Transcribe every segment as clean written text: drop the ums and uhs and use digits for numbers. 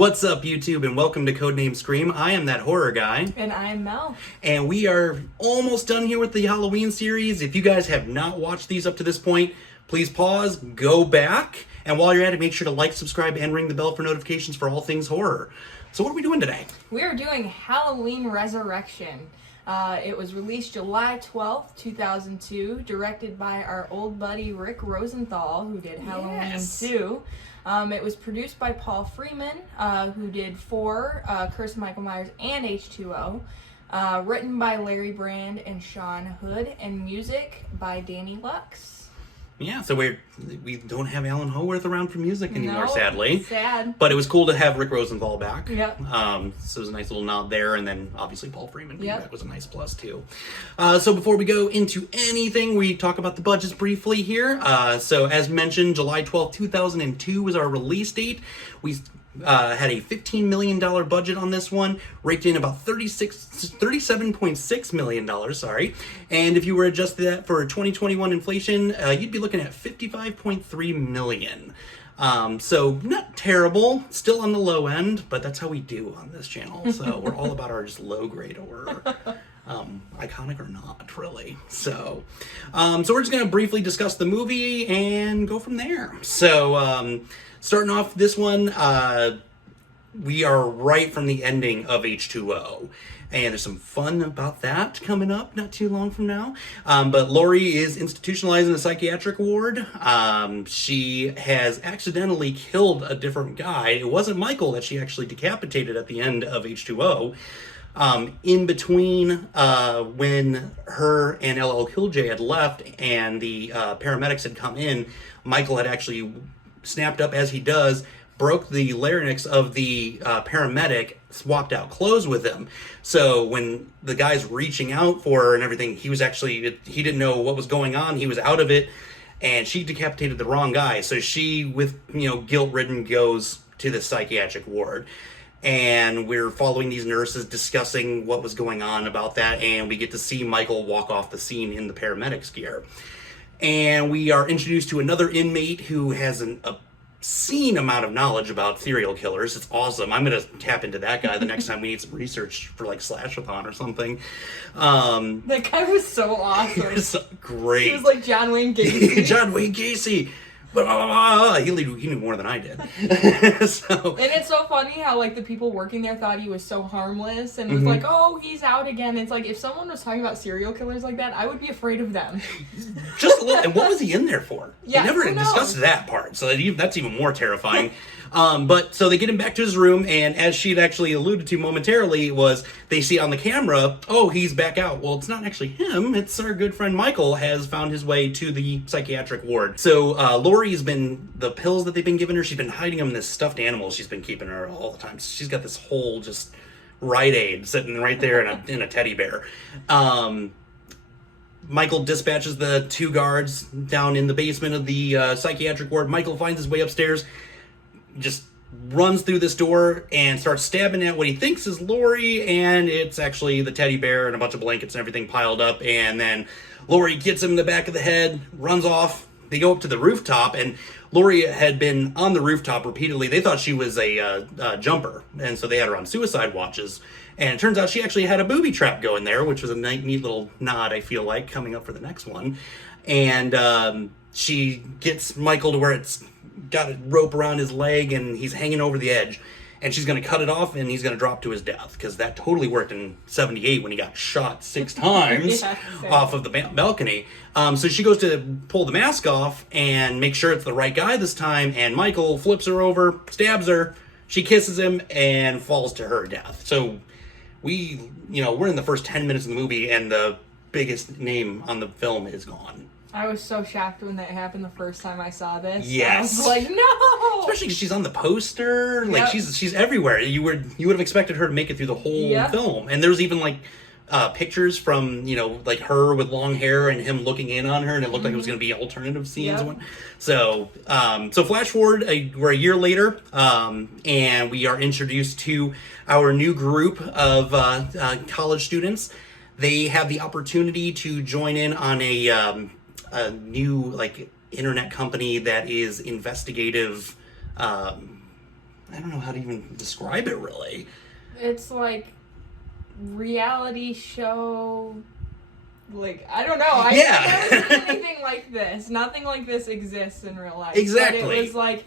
What's up, YouTube, and welcome to Codename Scream. I am that horror guy. And I'm Mel. And we are almost done here with the Halloween series. If you guys have not watched these up to this point, please pause, go back, and while you're at it, make sure to like, subscribe, and ring the bell for notifications for all things horror. So what are we doing today? We are doing Halloween Resurrection. It was released July 12th, 2002, directed by our old buddy Rick Rosenthal, who did Halloween 2. It was produced by Paul Freeman, who did 4, Curse of Michael Myers, and H2O. Written by Larry Brand and Sean Hood, and music by Danny Lux. Yeah, so we don't have Alan Howarth around for music anymore, sadly. Sad. But it was cool to have Rick Rosenthal back. Yep. So it was a nice little nod there, and then obviously Paul Freeman being Yep. back was a nice plus too. So before we go into anything, we talk about the budgets briefly here. So as mentioned, July 12th, 2002 was our release date. We had a $15 million budget on this one, raked in about $37.6 million, sorry. And if you were adjusted that for 2021 inflation, you'd be looking at $55.3 million. So not terrible, still on the low end, but that's how we do on this channel. So we're all about our just low grade horror. Iconic or not, really. So we're just going to briefly discuss the movie and go from there. So, starting off this one, we are right from the ending of H2O. And there's some fun about that coming up not too long from now. But Laurie is institutionalized in a psychiatric ward. She has accidentally killed a different guy. It wasn't Michael that she actually decapitated at the end of H2O. In between when her and LL Cool J had left and the paramedics had come in, Michael had actually snapped up, as he does, broke the larynx of the paramedic, swapped out clothes with him. So when the guy's reaching out for her and everything, he didn't know what was going on. He was out of it, and she decapitated the wrong guy. So she, with guilt-ridden, goes to the psychiatric ward. And we're following these nurses discussing what was going on about that, and we get to see Michael walk off the scene in the paramedic's gear. And we are introduced to another inmate who has an obscene amount of knowledge about serial killers. It's awesome. I'm going to tap into that guy the next time we need some research for like Slashathon or something. That guy was so awesome. He was so great. He was like John Wayne Gacy. John Wayne Gacy. He knew more than I did. So, and it's so funny how like the people working there thought he was so harmless and was like, oh, he's out again. It's like, if someone was talking about serial killers like that, I would be afraid of them. Just a little. And what was he in there for? Yeah, we never discussed that part, so that's even more terrifying. But so they get him back to his room, and as she'd actually alluded to momentarily, was they see on the camera, oh, he's back out. Well, it's not actually him. It's our good friend Michael has found his way to the psychiatric ward. So Laurie's been, the pills that they've been giving her, she's been hiding them in this stuffed animal she's been keeping her all the time. So she's got this whole just Rite Aid sitting right there in a teddy bear. Michael dispatches the 2 guards down in the basement of the psychiatric ward. Michael finds his way upstairs, just runs through this door and starts stabbing at what he thinks is Laurie, and it's actually the teddy bear and a bunch of blankets and everything piled up. And then Laurie gets him in the back of the head, runs off. They go up to the rooftop, and Laurie had been on the rooftop repeatedly. They thought she was a jumper, and so they had her on suicide watches. And it turns out she actually had a booby trap going there, which was a neat little nod, I feel like, coming up for the next one. And she gets Michael to where it's got a rope around his leg and he's hanging over the edge, and she's going to cut it off and he's going to drop to his death, because that totally worked in 78 when he got shot 6 times off of the balcony. So she goes to pull the mask off and make sure it's the right guy this time, and Michael flips her over, stabs her, she kisses him, and falls to her death. So we're in the first 10 minutes of the movie and the biggest name on the film is gone. I was so shocked when that happened the first time I saw this. Yes. I was like, no! Especially because she's on the poster. Like, Yep. she's everywhere. You would have expected her to make it through the whole film. And there's even, like, pictures from, like, her with long hair and him looking in on her, and it looked like it was going to be alternative scenes. Yep. And so flash forward, we're a year later, and we are introduced to our new group of college students. They have the opportunity to join in on a new, like, internet company that is investigative I don't know how to even describe it really. It's like reality show. Like, I don't know. I've never seen anything like this. Nothing like this exists in real life. Exactly. But it was like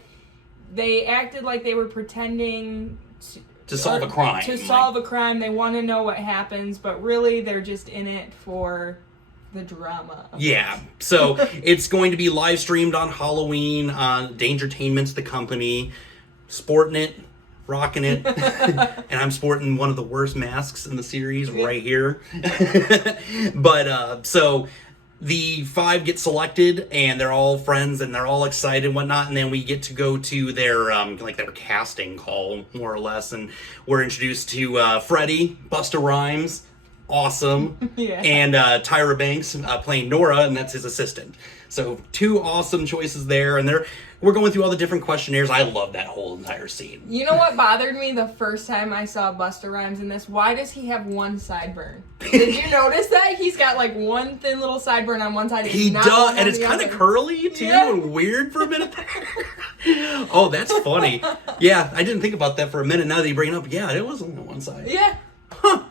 they acted like they were pretending to solve a crime. To solve a crime. They want to know what happens, but really they're just in it for the drama. Yeah. So it's going to be live streamed on Halloween on Dangertainment's the company. Sporting it. Rocking it. And I'm sporting one of the worst masks in the series right here. But so the 5 get selected and they're all friends and they're all excited and whatnot, and then we get to go to their their casting call, more or less, and we're introduced to Freddie, Busta Rhymes, awesome, and Tyra Banks playing Nora, and that's his assistant. So 2 awesome choices there, and we're going through all the different questionnaires. I love that whole entire scene. You know what bothered me the first time I saw Busta Rhymes in this? Why does he have one sideburn? Did you notice that? He's got like one thin little sideburn on one side. He does, and it's kind of curly too, and weird for a minute there. Oh, that's funny. Yeah, I didn't think about that for a minute. Now that you bring it up, yeah, it was on one side. Yeah. Huh.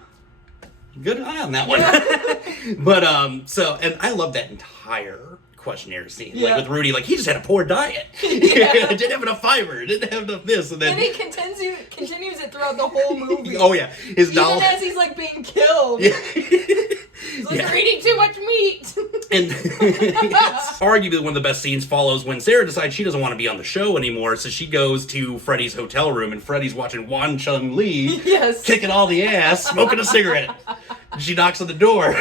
Good eye on that one. Yeah. But and I love that entire questionnaire scene, like with Rudy, like he just had a poor diet. Didn't have enough fiber, didn't have enough this, and then he continues it throughout the whole movie. Oh yeah, his even as he's like being killed. He's like, you're eating too much meat. And arguably one of the best scenes follows when Sarah decides she doesn't want to be on the show anymore, so she goes to Freddie's hotel room, and Freddie's watching Wan Chun Li kicking all the ass, smoking a cigarette. She knocks on the door.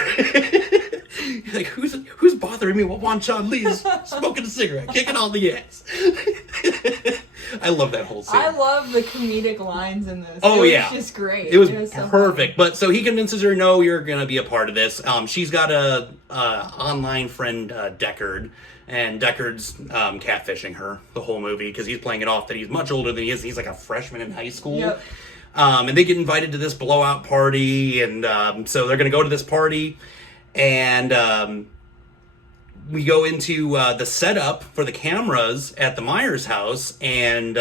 He's like, who's bothering me while Wan Chun Li is smoking a cigarette, kicking all the ass? I love that whole scene. I love the comedic lines in this. Oh, it was just great. It was perfect. So but so he convinces her, no, you're gonna be a part of this. She's got a online friend, Deckard, and Deckard's catfishing her the whole movie because he's playing it off that he's much older than he is. He's like a freshman in high school. Yep. And they get invited to this blowout party, and so they're gonna go to this party. And we go into the setup for the cameras at the Myers house, and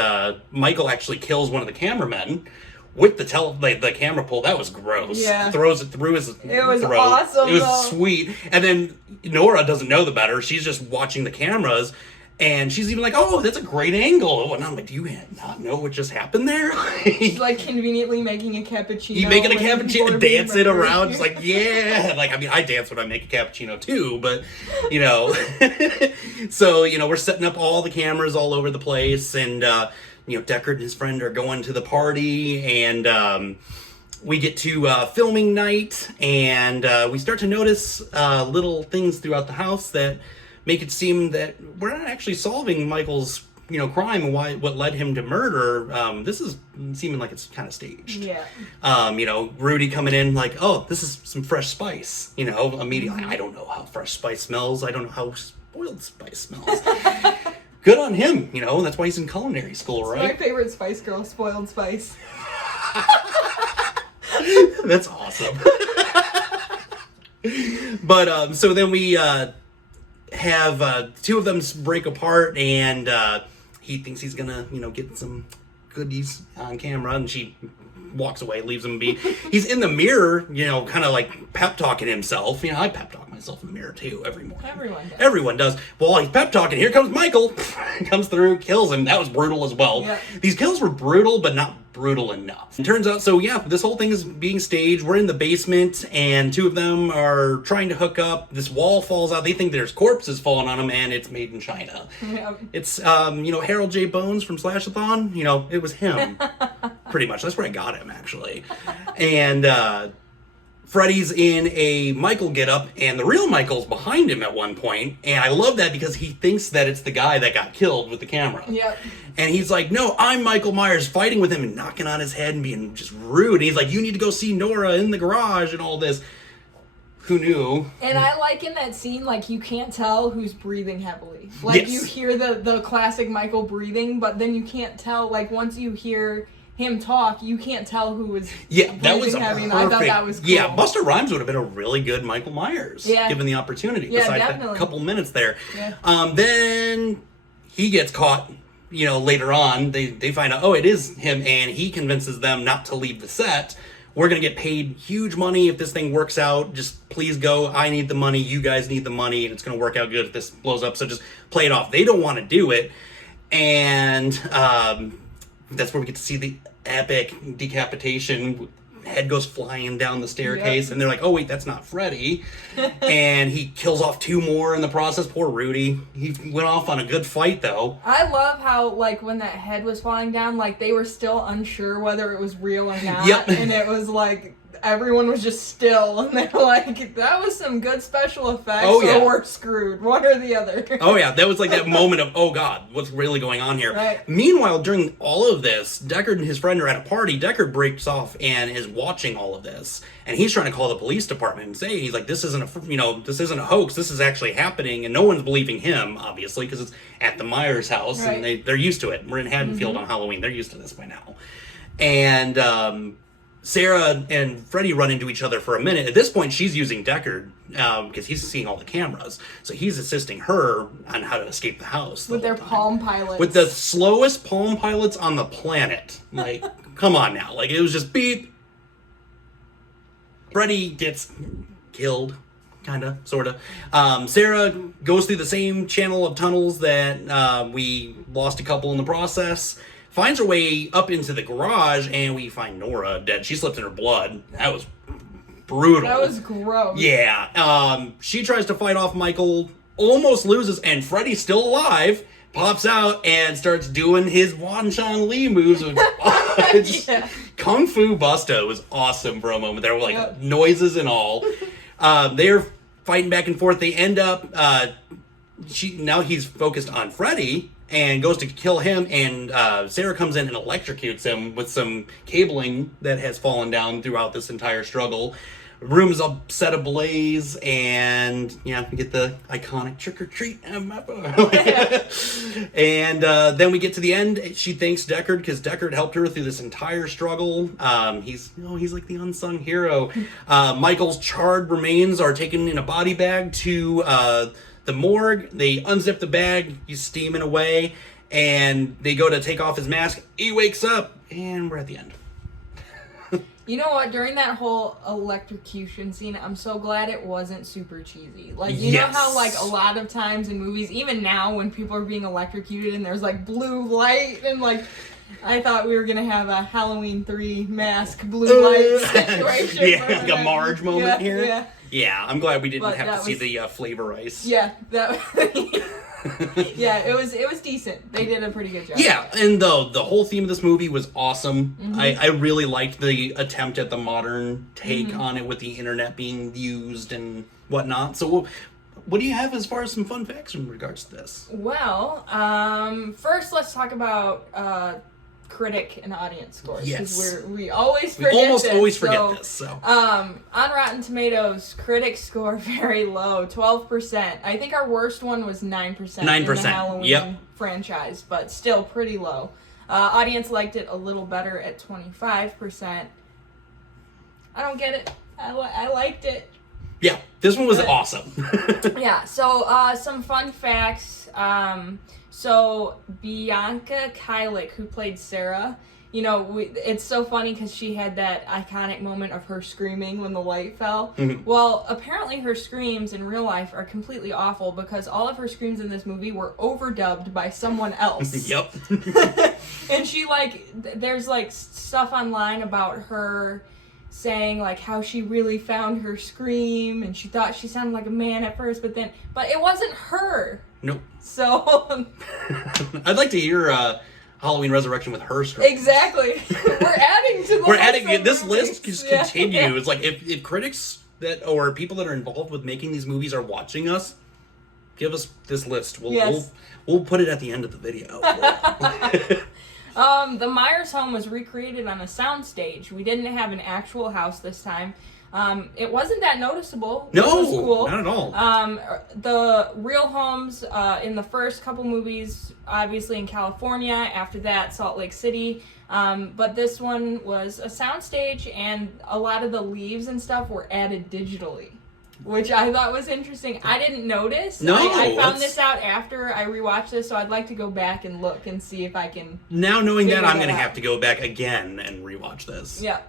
Michael actually kills one of the cameramen with the camera pole. That was gross. Yeah. Throws it through his throat. It was awesome. It was sweet. And then Nora doesn't know the better. She's just watching the cameras. And she's even like, oh, that's a great angle. And I'm like, do you not know what just happened there? She's like conveniently making a cappuccino. He's making a cappuccino, dancing around. Just like, yeah. Like, I mean, I dance when I make a cappuccino too, but, So, we're setting up all the cameras all over the place. And, Deckard and his friend are going to the party. And we get to filming night. And we start to notice little things throughout the house that make it seem that we're not actually solving Michael's, crime and what led him to murder. This is seeming like it's kind of staged. Yeah. Rudy coming in like, oh, this is some fresh spice. Immediately, I don't know how fresh spice smells. I don't know how spoiled spice smells. Good on him. That's why he's in culinary school, right? My favorite Spice Girl, Spoiled Spice. That's awesome. But so then we have 2 of them break apart, and he thinks he's gonna get some goodies on camera, and she walks away, leaves him be. He's in the mirror, kind of like pep talking himself. I pep talk myself in the mirror too every morning. Everyone does. Well, he's pep talking. Here comes Michael. Comes through, kills him. That was brutal as well. Yeah. These kills were brutal, but not brutal enough. It turns out, this whole thing is being staged. We're in the basement, and 2 of them are trying to hook up. This wall falls out. They think there's corpses falling on them, and it's made in China. Yeah. It's, Harold J. Bones from Slashathon. It was him. Pretty much. That's where I got him, actually. And, Freddy's in a Michael getup, and the real Michael's behind him at one point, and I love that because he thinks that it's the guy that got killed with the camera. Yep. And he's like, no, I'm Michael Myers, fighting with him and knocking on his head and being just rude. And he's like, you need to go see Nora in the garage and all this. Who knew? And I like in that scene, like, you can't tell who's breathing heavily. Like, you hear the classic Michael breathing, but then you can't tell, like, once you hear him talk, you can't tell who was that was heavy, and I thought that was cool. Yeah, Busta Rhymes would have been a really good Michael Myers, given the opportunity, besides definitely. that couple minutes there. Yeah. Then he gets caught later on, they find out, oh, it is him, and he convinces them not to leave the set. We're going to get paid huge money if this thing works out. Just please go. I need the money. You guys need the money, and it's going to work out good if this blows up. So just play it off. They don't want to do it. And that's where we get to see the epic decapitation. Head goes flying down the staircase, and they're like, oh, wait, that's not Freddy. And he kills off 2 more in the process. Poor Rudy. He went off on a good fight, though. I love how, like, when that head was falling down, like, they were still unsure whether it was real or not. Yep. And it was like, everyone was just still, and they're like, that was some good special effects, or we're screwed, one or the other. Oh yeah, that was like that moment of, oh god, what's really going on here? Right. Meanwhile, during all of this, Deckard and his friend are at a party. Deckard breaks off and is watching all of this, and he's trying to call the police department and say, he's like, this isn't a hoax, this is actually happening, and no one's believing him, obviously, because it's at the Myers house, and they're used to it. We're in Haddonfield on Halloween, they're used to this by now. And Sarah and Freddy run into each other for a minute. At this point, she's using Deckard because he's seeing all the cameras. So he's assisting her on how to escape the house. With their Palm Pilots. With the slowest Palm Pilots on the planet. Like, come on now. Like, it was just beep. Freddy gets killed. Kinda, sorta. Sarah goes through the same channel of tunnels that we lost a couple in the process. Finds her way up into the garage, and we find Nora dead. She slipped in her blood. That was brutal. That was gross. Yeah. She tries to fight off Michael, almost loses, and Freddy's still alive, pops out, and starts doing his Wan Chan Lee moves. Kung Fu Busta was awesome for a moment. There were, like, noises and all. They're fighting back and forth. They end up... now he's focused on Freddy, and goes to kill him, and Sarah comes in and electrocutes him with some cabling that has fallen down throughout this entire struggle. Room's set ablaze, and we get the iconic trick-or-treat. And then we get to the end. She thanks Deckard, because Deckard helped her through this entire struggle. He's like the unsung hero. Michael's charred remains are taken in a body bag to... the morgue. They unzip the bag, he's steaming away, and they go to take off his mask. He wakes up, and we're at the end. You know what? During that whole electrocution scene, I'm so glad it wasn't super cheesy. Like, you know how, like, a lot of times in movies, even now when people are being electrocuted and there's, like, blue light and, like, I thought we were going to have a Halloween 3 mask blue light situation. Like a Marge moment here. Yeah. Yeah, I'm glad we didn't have to see the flavor ice. Yeah, yeah, it was decent. They did a pretty good job. Yeah, and the whole theme of this movie was awesome. I really liked the attempt at the modern take on it with the internet being used and whatnot. So what do you have as far as some fun facts in regards to this? Well, first let's talk about critic and audience scores. Yes. We always forget this. So. On Rotten Tomatoes, critics score very low, 12%. I think our worst one was 9%. In the Halloween franchise, but still pretty low. Audience liked it a little better at 25%. I don't get it. I liked it. Yeah, this one was awesome. Yeah, so some fun facts. So Bianca Kylik, who played Sarah, it's so funny because she had that iconic moment of her screaming when the light fell. Well, apparently her screams in real life are completely awful because all of her screams in this movie were overdubbed by someone else. Yep. And she, there's, stuff online about her saying, how she really found her scream, and she thought she sounded like a man at first, but it wasn't her. Nope. So... I'd like to hear Halloween Resurrection with her scream. Exactly. We're adding to the We're adding... This list just continues. It's like, if critics or people that are involved with making these movies are watching us, give us this list. We'll put it at the end of the video. The Myers home was recreated on a soundstage. We didn't have an actual house this time. It wasn't that noticeable. No, it was cool. Not at all. The real homes in the first couple movies, obviously in California. After that, Salt Lake City. But this one was a soundstage, and a lot of the leaves and stuff were added digitally. which I thought was interesting. I didn't notice. No, I found this out after I rewatched this, so I'd like to go back and look and see if I can. Now knowing that, I'm going to out. have to go back again and rewatch this. Yeah.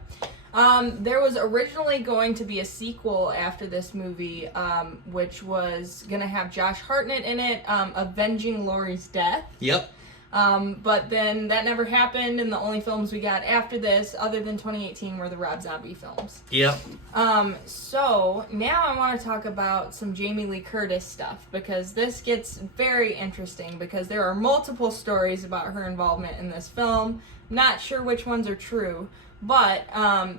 There was originally going to be a sequel after this movie, which was going to have Josh Hartnett in it, avenging Laurie's death. Yep. But then that never happened, and the only films we got after this, other than 2018, were the Rob Zombie films. Yep. So now I want to talk about some Jamie Lee Curtis stuff, because this gets very interesting, because there are multiple stories about her involvement in this film. Not sure which ones are true. But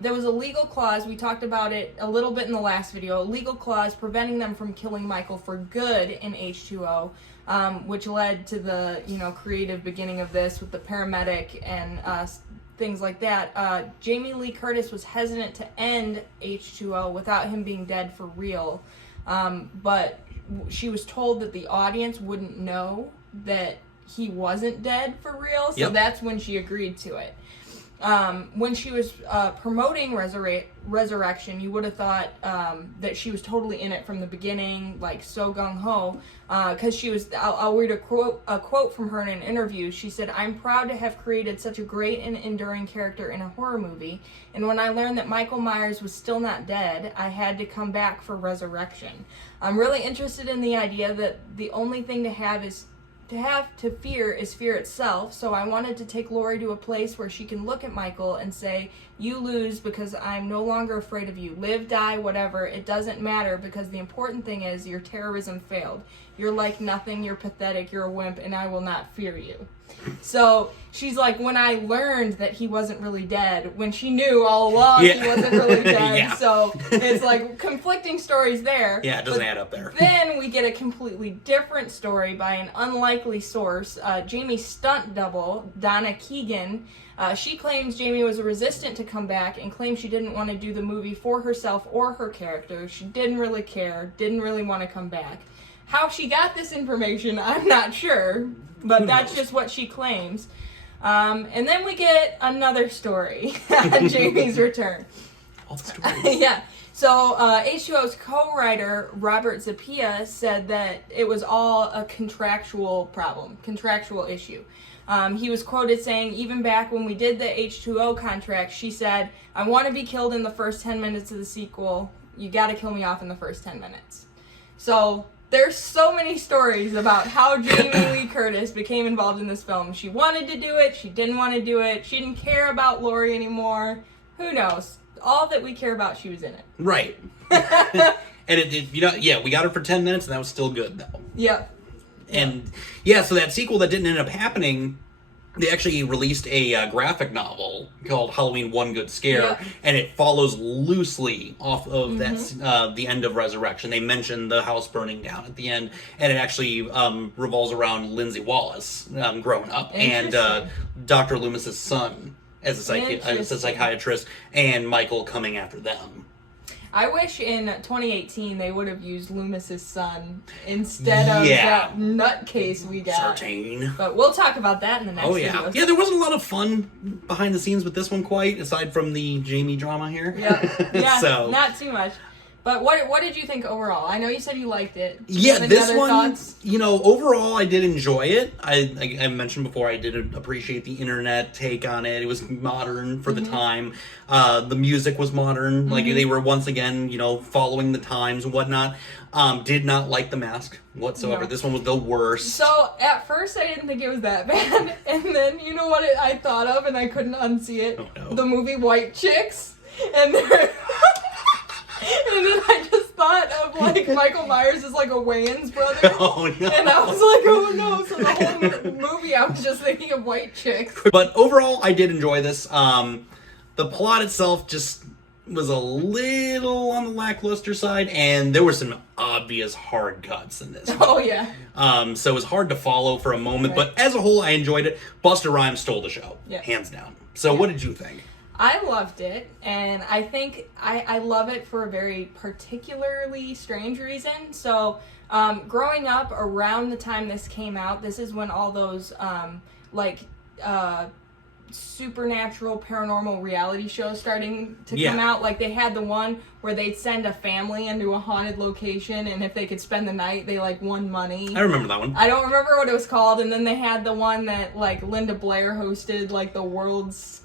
there was a legal clause, we talked about it a little bit in the last video, a legal clause preventing them from killing Michael for good in H2O, which led to the creative beginning of this with the paramedic and things like that. Jamie Lee Curtis was hesitant to end H2O without him being dead for real, but she was told that the audience wouldn't know that he wasn't dead for real, so that's when she agreed to it. When she was promoting Resurrection, you would have thought that she was totally in it from the beginning, like so gung-ho, because she was, I'll read a quote from her in an interview. She said, "I'm proud to have created such a great and enduring character in a horror movie, and when I learned that Michael Myers was still not dead, I had to come back for Resurrection. I'm really interested in the idea that the only thing to fear is fear itself, so I wanted to take Laurie to a place where she can look at Michael and say, 'You lose because I'm no longer afraid of you. Live, die, whatever, it doesn't matter, because the important thing is your terrorism failed. You're like nothing, you're pathetic, you're a wimp, and I will not fear you.'" So she's like, when I learned that he wasn't really dead, when she knew all along he wasn't really dead, so it's like conflicting stories there. Yeah, it doesn't add up there. Then we get a completely different story by an unlikely source. Jamie's stunt double, Donna Keegan, she claims Jamie was resistant to come back and claims she didn't want to do the movie for herself or her character. She didn't really care, didn't really want to come back. How she got this information, I'm not sure, but that's just what she claims. And then we get another story on Jamie's return. All the stories. Yeah. So H2O's co-writer, Robert Zappia, said that it was all a contractual problem, contractual issue. He was quoted saying, "Even back when we did the H2O contract, she said, 'I want to be killed in the first 10 minutes of the sequel. You got to kill me off in the first 10 minutes. So there's so many stories about how Jamie Lee Curtis became involved in this film. She wanted to do it. She didn't want to do it. She didn't care about Laurie anymore. Who knows? All that we care about, she was in it. Right. And we got her for 10 minutes, and that was still good, though. Yep. And, so that sequel that didn't end up happening, they actually released a graphic novel called Halloween One Good Scare, and it follows loosely off of the end of Resurrection. They mentioned the house burning down at the end, and it actually revolves around Lindsay Wallace growing up, and Dr. Loomis's son as a psychiatrist, and Michael coming after them. I wish in 2018 they would have used Loomis's son instead of that nutcase we got. Certain. But we'll talk about that in the next video. Yeah, there wasn't a lot of fun behind the scenes with this one quite, aside from the Jamie drama here. Yeah, so not too much. But what did you think overall? I know you said you liked it. This one, thoughts? Overall I did enjoy it. I mentioned before I did appreciate the internet take on it. It was modern for the time. The music was modern. Like they were once again, following the times and whatnot. Did not like the mask whatsoever. No. This one was the worst. So at first I didn't think it was that bad, and then you know what I thought of, and I couldn't unsee it. Oh, no. The movie White Chicks, and they're. And then I just thought of, Michael Myers is like a Wayans brother. Oh, no. And I was like, oh, no. So the whole movie, I was just thinking of White Chicks. But overall, I did enjoy this. The plot itself just was a little on the lackluster side, and there were some obvious hard cuts in this. Oh, yeah. So it was hard to follow for a moment, but as a whole, I enjoyed it. Busta Rhymes stole the show, hands down. So what did you think? I loved it, and I think I love it for a very particularly strange reason. So, growing up around the time this came out, this is when all those, supernatural paranormal reality shows starting to Yeah. come out. Like they had the one where they'd send a family into a haunted location, and if they could spend the night, they like won money. I remember that one. I don't remember what it was called. And then they had the one that like Linda Blair hosted, like the world's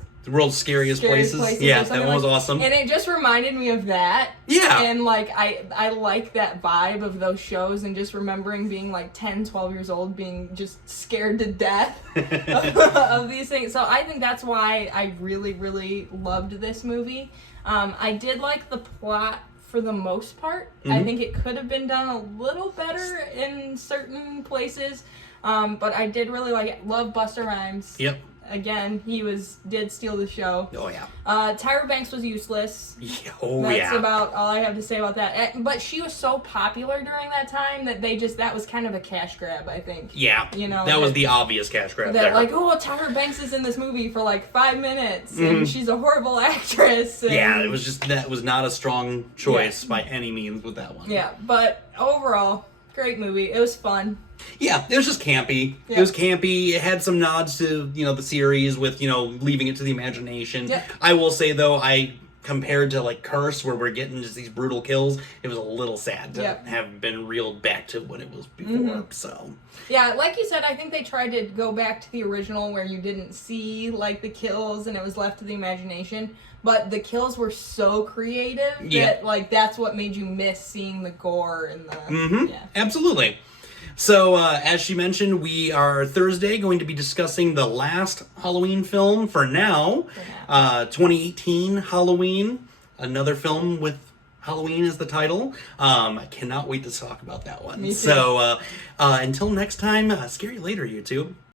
Scariest places. Yeah, that one was awesome. And it just reminded me of that. Yeah. And like I like that vibe of those shows, and just remembering being like 10, 12 years old, being just scared to death of these things. So I think that's why I really, really loved this movie. I did like the plot for the most part. I think it could have been done a little better in certain places. But I did really like it. Love Busta Rhymes. Yep. Again, he did steal the show. Oh, yeah. Tyra Banks was useless. Yeah. Oh, That's yeah. about all I have to say about that. But she was so popular during that time that that was kind of a cash grab, I think. Yeah. You know, that was the obvious cash grab that there. like, oh, Tyra Banks is in this movie for like 5 minutes, and she's a horrible actress. And, yeah, it was just, that was not a strong choice by any means with that one. Yeah, but overall, great movie. It was fun. Yeah, it was just campy. Yeah. It was campy. It had some nods to, the series with, leaving it to the imagination. Yeah. I will say, though, compared to, like, Curse, where we're getting just these brutal kills, it was a little sad to have been reeled back to what it was before, so... Yeah, like you said, I think they tried to go back to the original where you didn't see, like, the kills and it was left to the imagination. But the kills were so creative that, like, that's what made you miss seeing the gore and the... Yeah. Absolutely. So, as she mentioned, we are Thursday going to be discussing the last Halloween film for now. 2018 Halloween. Another film with Halloween as the title. I cannot wait to talk about that one. Me too. So, until next time, scary later, YouTube.